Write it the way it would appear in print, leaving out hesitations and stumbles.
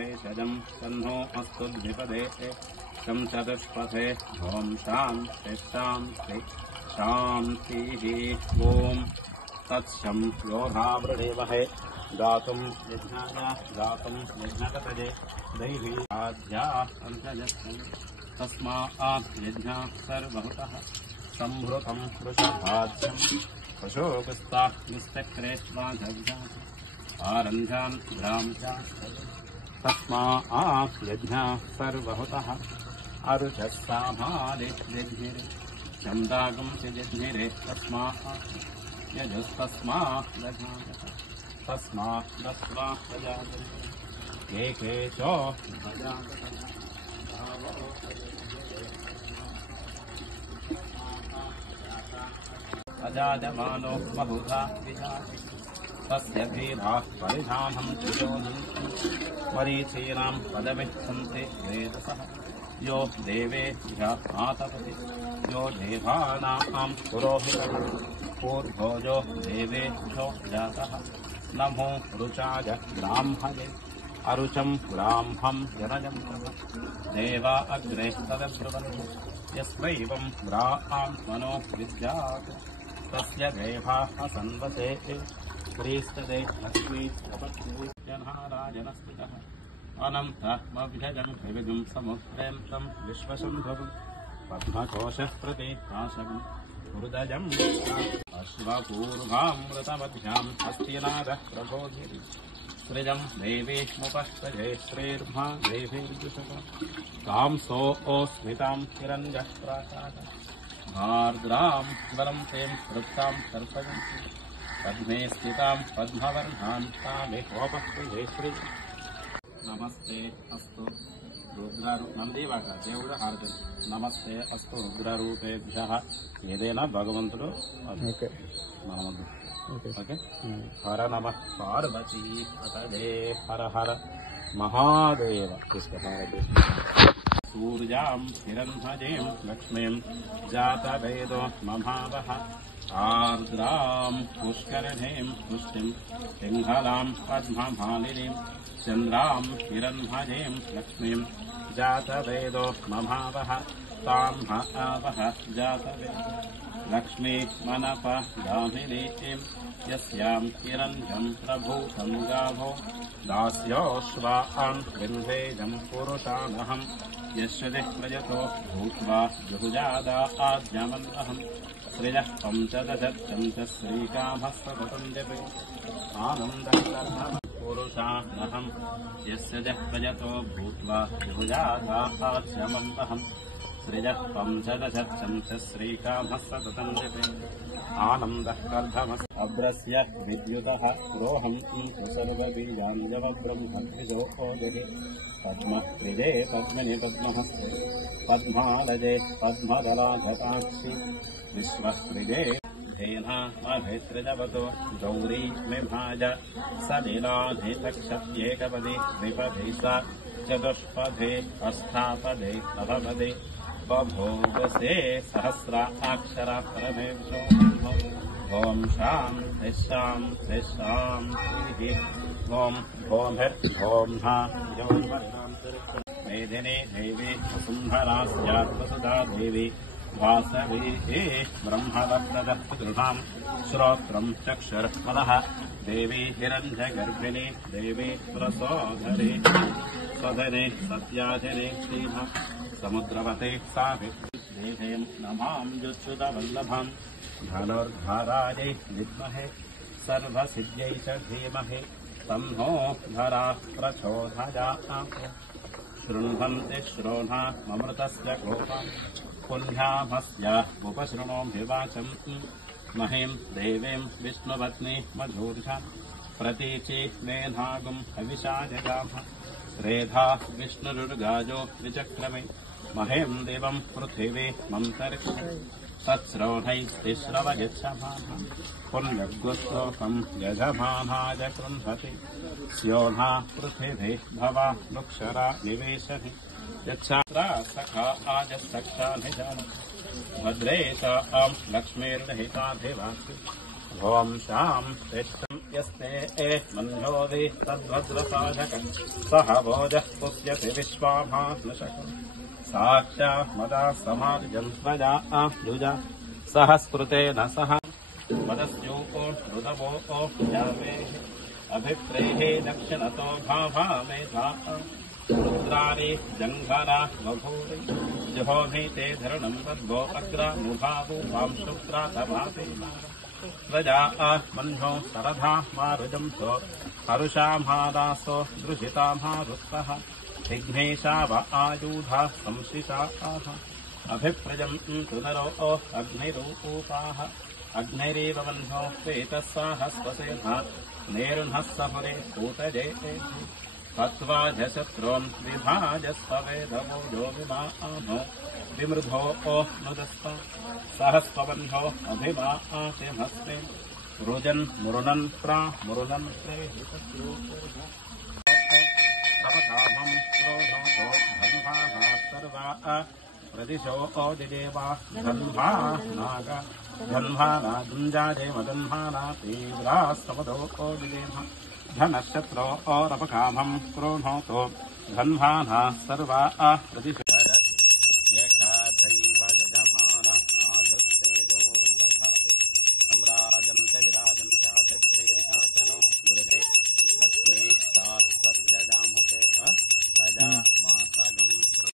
भेषजं तन्नो अस्तु द्विपदे शं चतुष्पथे ॐ शान्ति शान्ति शान्तिः ॐ तत्सं योधावृणीमहे गातुं यज्ञाय गातुं यज्ञकतये दैवी आद्या अन्तजस्तं तस्मात् यज्ञः सर्वहुतः संभृतं वृषभाज्यं पशोगस्ता निश्चक्रे स्वाधव्याः आरन्ध्यान् ग्राम्यान् तस्मात् यज्ञः सर्वहुतः अरुचस्सामादिर्यज्ञिरे चन्दागं च यज्ञिरे तस्मात् यजस्तस्मात् तस्मात् दस्वा प्रजापतिः एके च अजायमानो बहुधा विजाति तस्य भेदाः परिधानं त्रियोनिन्ति मरीचीनां पदमिच्छन्ति वेदसः यो देवेभ्यः आतपति यो देवानां पुरोहितः पूर्वोजो देवेभ्यो जातः नमो रुचाय ब्राह्मणे अरुचं ब्राह्मं जनजं देवा अग्रे तदब्रुवन्तु यस्वैवं ब्राह्मणो विद्यात् तस्य देवाः संवसे क्रीस्तदे लक्ष्मी जनाराजनस्थितः अनन्तमभ्यजं विविधं समुद्रेन्तं विश्वसम्भवं पद्मकोशः प्रतीकाशकम् हृदयम् अश्वपूर्वामृतमभ्याम् हस्तिनादः प्रबोधिरि सृजं देवीमुपस्तजे श्रीर्मा देवीर्जुषः कांसोऽस्मितां हिरण्यः प्रासादः आर्द्रां वरन्तीं वृत्तां सर्पयन्ति पद्मे स्थितां पद्मवर्णां तामेकोपस्तजे श्री नमस्ते अस्तु రుద్రరూప దేవుడు హారతి నమస్తే అస్తు రుద్రరూపేభ్యః ఏదైనా భగవంతుడు ఓకే హర నమః పార్వతీ పతదే హర హర మహాదేవ సూర్యాం హిరణ్మయీం లక్ష్మీం జాతవేదో మమావహ ఆర్ద్రాం పుష్కరిణీం పుష్టిం సింహలాం పద్మమాలినీం चन्द्रां हिरण्मयीं लक्ष्मीं जातवेदो ममावह तां आवह जातवेदो लक्ष्मी मनपगामिनीं यस्यां हिरण्यं प्रभूतं गावो दास्योऽश्वान् बिन्वेजं पुरुषानहं यस्य प्रयतो भूत्वा जुहुजादा आद्यमन्वहं श्रियः पञ्चदशं च श्रीकामः सततं जपे आनन्दकर्म पुरुषानहं यस्य प्रयतो भूत्वा जुहुजादाश्रमन्तहं सृजः पञ्चदशं च श्रीकामः सततं जपे आनन्दः कर्धमः अग्रस्य विद्युतः रोहं सर्वबीजाञ्जवब्रह्मद्विजो ओदिः पद्मप्रिये पद्मिनि पद्महस्ते पद्मालये पद्मदलाधताक्षि विश्वप्रिये धेना मभेत्रिजवतो गौरी विभाज सलिलाधितक्षत्येकपदे द्विपदे सा चतुष्पदे अष्टापदे नवपदे बभूवसे सहस्राक्षरा परमेभ्यो ॐ शान्ति शान्ति शान्तिः ॐ भूमिर्भौम्हा मेदिनी देवी वसुन्धरा स्यात् वसुधा देवी वासवी ब्रह्मवप्रदः पितॄणां श्रोत्रं चक्षुर्मदः देवी हिरण्यगर्भिणी देवी प्रसोदरी स्वधने सत्याधिने श्रीभा समुद्रवते सावित्री देवीं नमां जुच्युतवल्लभां धनुर्धरायै विद्महे सर्वसिद्ध्यै च धीमहि तन्नो धरा प्रचोदयात् शृण्वन्ति श्रोणा ममृतस्य गोपां पुण्याभस्य उपशृणोभिवाचं महीं देवीं विष्णुपत्नी मधूर्षा प्रतीचि मेधागुं हविषा जगाम श्रेधा विष्णुरुर्गाजो विचक्रमे महीं देवं पृथिवी मन्तरिक्षे तत्श्रवणैस्तिश्रवयच्छमानः पुण्यगुश्लोकं यजमानाय कृह्णति स्योधा पृथिवी भवा वृक्षरा निवेशति यच्छात्रा सखा आजस्तक्षा निजान भद्रे च लक्ष्मीर्निहिताधिवासि भों शां तिष्ठं यस्ते मन्योदि तद्भद्रसाधक सह भोजः पुष्यति विश्वाभानुषकम् साक्षा मदा समार्जन् प्रजा युजा सह स्मृतेन सह वदस्योको रुदवो जामे अभिप्रेहे दक्षिणतो भाभा मेधा रुद्रारे जङ्घारा बभूरे जहोभीते धरणं वद्भो अग्रा मुभावो वांशुक्रातभाते प्रजा मन्यो सरधा मारुजं सो हरुषामादासो दृशितामारुत्तः विघ्नेशा व आयुधा संशिषाः अभिप्रजं तुनरो अग्निरूपाः अग्निरेव वह्नो श्वेतस्साह स्वसेना नेरुन्हः सहुरे कूतजे तत्त्वाजशत्रून् विभाजस्ववेदवोजो विमानो विमृधो नुदस्व सहस्वबन्धो अभिमातिमस्ते रुजन् मुरुणन् प्रामुरुणन् प्रेहितम् क्रोधो धन्वाः सर्वा प्रदिशो दिदेवा धन्वा नाग धन्वाना गुञ्जाजेमधन्वाना तीव्रास्तमदो दिदेव धनशत्रो रपकामं क्रोधोतो धन्वाना सर्वा प्रदिशो